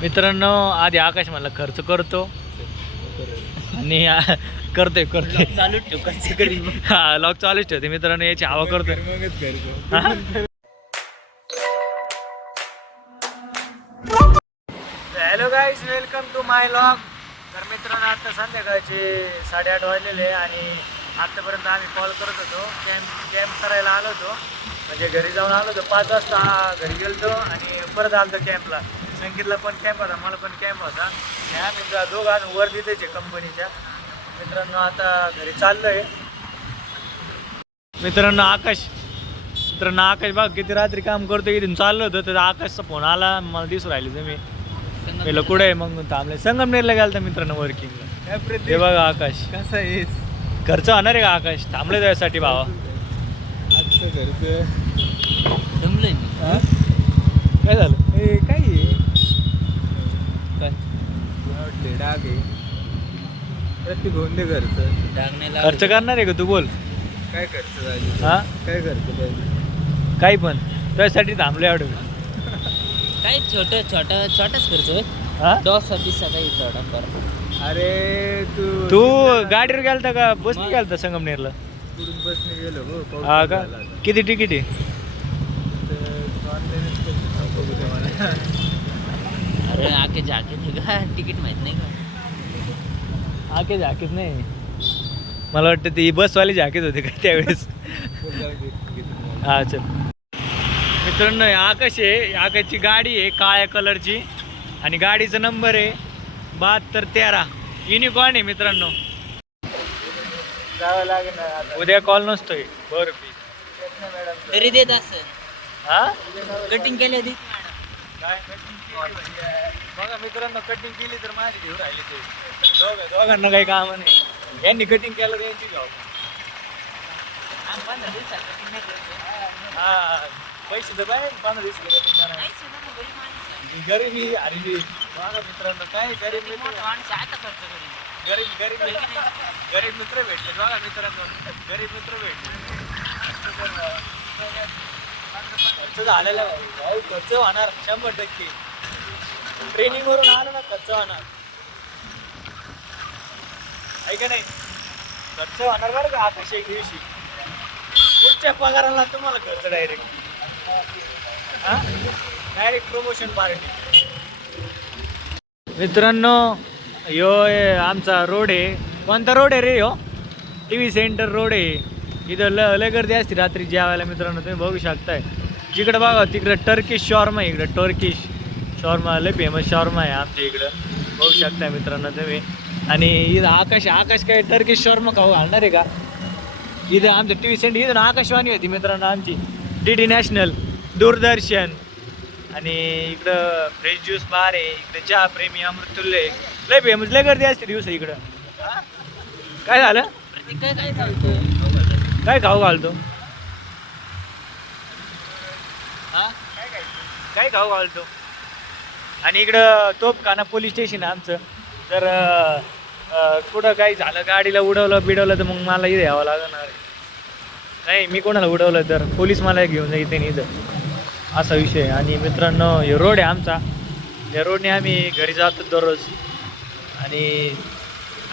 मित्रांनो आधी आकाश म्हणला खर्च करतो आणि करतोय चालू ठेव खर्च करी हा लॉक चालूच ठेवते मित्रांनो, याची हवा करतोय. Hello guys, welcome to my vlog. तर मित्रांनो आता संध्याकाळचे 8:30 वाजलेले आणि आत्तापर्यंत आम्ही कॉल करत होतो, कॅम्प करायला आलो होतो. म्हणजे घरी जाऊन आलो होतो 5 वाजता घरी गेलो आणि परत आलो कॅम्पला. संगीतला पण कॅम्प होता, मला पण कॅम्प होता. आम्ही दोघं वर तिथेच कंपनीच्या. मित्रांनो आता घरी चाललोय. मित्रांनो आकाश बघ किती रात्री काम करतो. इथून चाललो होतो तर आकाशचा फोन आला, मला दिसू राहिले तुम्ही. पहिलं कुठे आहे मग थांबले, संगमनेरला गेलता मित्रांनो वर्किंगला. हे बघा आकाश कसं आहे खर्च होणार आहे का आकाश? थांबले त्यासाठी भावा. आजचं घरचं जमलंय मी. काय झालं? ए काय आहे? काय डाग आहे प्रत्येक घेऊन दे घरचं. डागण्याला खर्च करणार आहे का तू? बोल काय खर्च झाली? हा काय खर्च पाहिजे? काही पण त्यासाठी थांबले आडू. काय छोटाच खर्च हा डॉसा पिसा काही थोडा. अरे तू गाडीवर गेलता का बसने गेलता संगमनेरला? पुढून बसने गेलो हो. हा का? किती तिकीट आहे? अरे आके जाके नाही का तिकीट माहित नाही का? आके झाकीच नाही, मला वाटतं ती बसवाली झाकीच होते का त्यावेळेस. हा चल मित्रांनो, आकाश आहे, आकाशची गाडी आहे काळ्या कलरची आणि गाडीचा नंबर आहे 7213. युनिकॉर्न आहे मित्रांनो. जावं लागेल उद्या कॉल नसतोय. बरं तरी देत असं हा कटिंग केली होती काय बघा मित्रांनो, कटिंग केली तर माझी घेऊन राहिली ते दोघांना काही काम नाही. यांनी कटिंग केलं तर यांची जाऊ. हा पैसे तर पाहिजे 15 दिवस गरीबी. अरे बघा मित्रांनो काय गरीब मित्र, गरीब मित्र भेटले बघा मित्रांनो, गरीब मित्र भेटले. खर्च झालेला भाऊ, खर्च होणार 100%. ट्रेनिंग वरून आलो ना, खर्च होणार आहे का नाही? खर्च होणार बरं का आकाश. एक दिवशी पुढच्या पगाराला तुम्हाला खर्च डायरेक्ट. हा डायरेक्ट प्रमोशन पार्टी. मित्रांनो यो आमचा रोड आहे. कोणता रोड आहे रे? हो TV सेंटर रोड आहे. इथं लय गर्दी असते रात्री जेवायला मित्रांनो, तुम्ही बघू शकताय. जिकडं बघा तिकडं टर्किश शॉर्मा आहे. इकडं टर्किश शॉर्मा लय फेमस शॉर्मा आहे आमच्या इकडं, बघू शकताय मित्रांनो तुम्ही. आणि इथं आकाश काय टर्किश शॉर्मा खाऊ घालणार आहे का? इथं आमचं TV सेंटर, इथं आकाशवाणी होती मित्रांनो आमची, DD नॅशनल, दूरदर्शन. आणि इकडं फ्रेश ज्यूस बार आहे. इकडं चहा प्रेमी अमृतुल्य आहे. लय फेमस, लय गर्दी असते दिवस इकडं. काय झालं? काय खाऊ घालतो? हा काय खाऊ घालतो? आणि इकडं तोपखाना पोलीस स्टेशन आहे आमचं. तर कुठं काही झालं, गाडीला उडवलं तर मग मला इथे यावं लागणार. नाही मी कोणाला उडवलं तर पोलीस मला घेऊन जायचे नाही इथं, असा विषय. आणि मित्रांनो हे रोड आहे आमचा, या रोडने आम्ही घरी जातो दररोज. आणि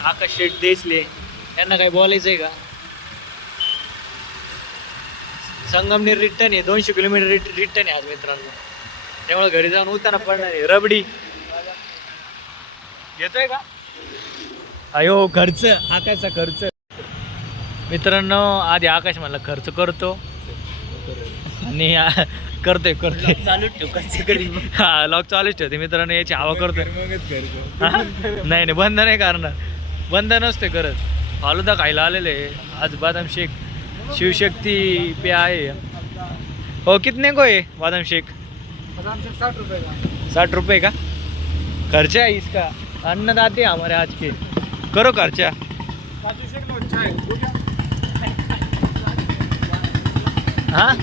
आकाश शेठ देसले यांना काही बोलायचं आहे का? संगमनेर रिटर्न आहे, 200 किलोमीटर रिटर्न आहे आज मित्रांनो. त्यामुळे घरी जाऊन उताना पडणार आहे. रबडी घेतोय का? अयो खर्च, आकाशचा खर्च. मित्रांनो आधी आकाश म्हणला खर्च करतो आणि करतोय चालू ठेव खर्च करी. हा लॉक चालूच ठेवते मित्रांनो, याची हवा करतोय. नाही बंद नाही करणार, बंद नसते करत. फालुदा खायला आलेले आज. बादाम शेक शिवशक्ती पे आहे. हो कितने को है बादाम शेक? 60 रुपये का? खर्चा है इसका, अन्नदाते हमारे आज के, करो खर्चा. हाँ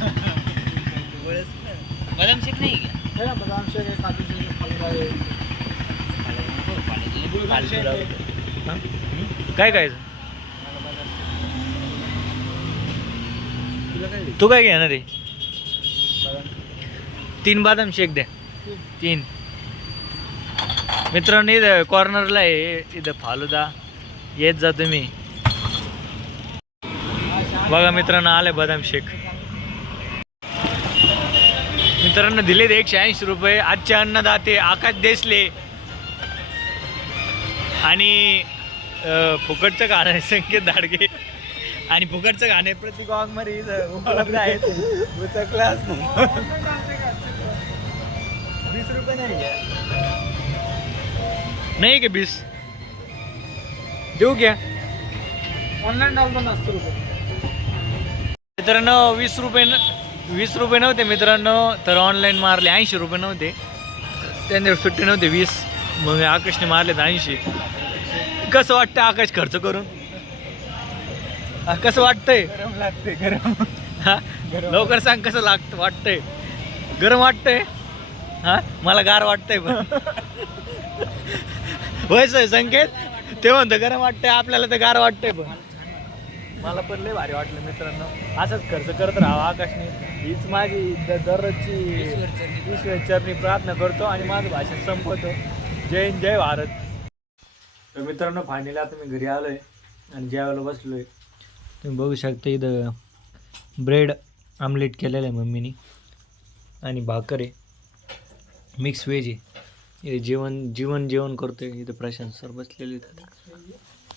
बदाम शेक नाही का? बादाम शेक है, काजू शेक, काय काय तू काय घेणार रे? 3 बादाम शेक द्या. 3 मित्रांनो इथं कॉर्नरला आहे, इथं फालुदा, येत जा तुम्ही. बघा मित्रांनो आले बदाम शेक. मित्रांनो दिलेत 180 रुपये. आजचे अन्नदाते आकाश देसले आणि फुकटचं गाणं संकेत धाडगे आणि फुकटचं गाणे प्रतीक वाघमारे इथं उपलब्ध आहेत. क्लास 20 रुपये नाही का 20 देऊ क्या ऑनलाईन डालतो ना 80 रुपये. मित्रांनो 20 रुपये नव्हते मित्रांनो, तर ऑनलाईन मारले 80 रुपये नव्हते, त्यांच्यावर सुट्टी नव्हते 20, मग आकाशने मारले 80. कसं वाटतं आकाश खर्च करून? कसं वाटतंय? गरम लागतंय. गरम हा लवकर सांग कसं वाटतंय? गरम वाटतंय? हा मला गार वाटतंय पण होय संकेत ते म्हणतं गरम वाटतंय, आपल्याला तर गार वाटतंय. पण मला पण लय भारी वाटलं मित्रांनो. असंच खर्च करत राहावं आकाशने. हीच माझी दररोजची ईश्वरचरणी प्रार्थना करतो आणि माझं भाषण संपवतो. जय हिंद, जय भारत. तर मित्रांनो फायनली आता मी घरी आलोय आणि जेवायला बसलोय. तुम्ही बघू शकता इथं ब्रेड आमलेट केलेलं आहे मम्मीनी आणि भाकर आहे, मिक्स व्हेज आहे. हे जेवण करतोय. इथं प्रशांत सर बसलेले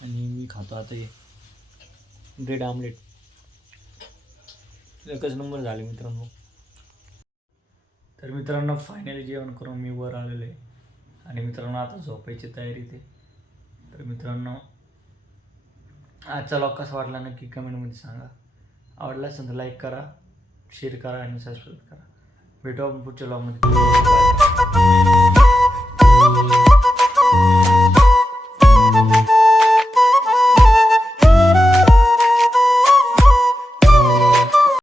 आणि मी खातो आता हे ब्रेड आमलेट. एकच नंबर झाले मित्रांनो. तर मित्रांनो फायनली जेवण करून मी वर आलेलो आहे आणि मित्रांनो आता झोपायची तयारी ते. तर मित्रांनो आजचा व्लॉग कसा वाटला नक्की कमेंटमध्ये सांगा. आवडला असेल तर लाईक करा, शेअर करा आणि सबस्क्राईब करा. भेटू आपण पुढच्या व्लॉगमध्ये.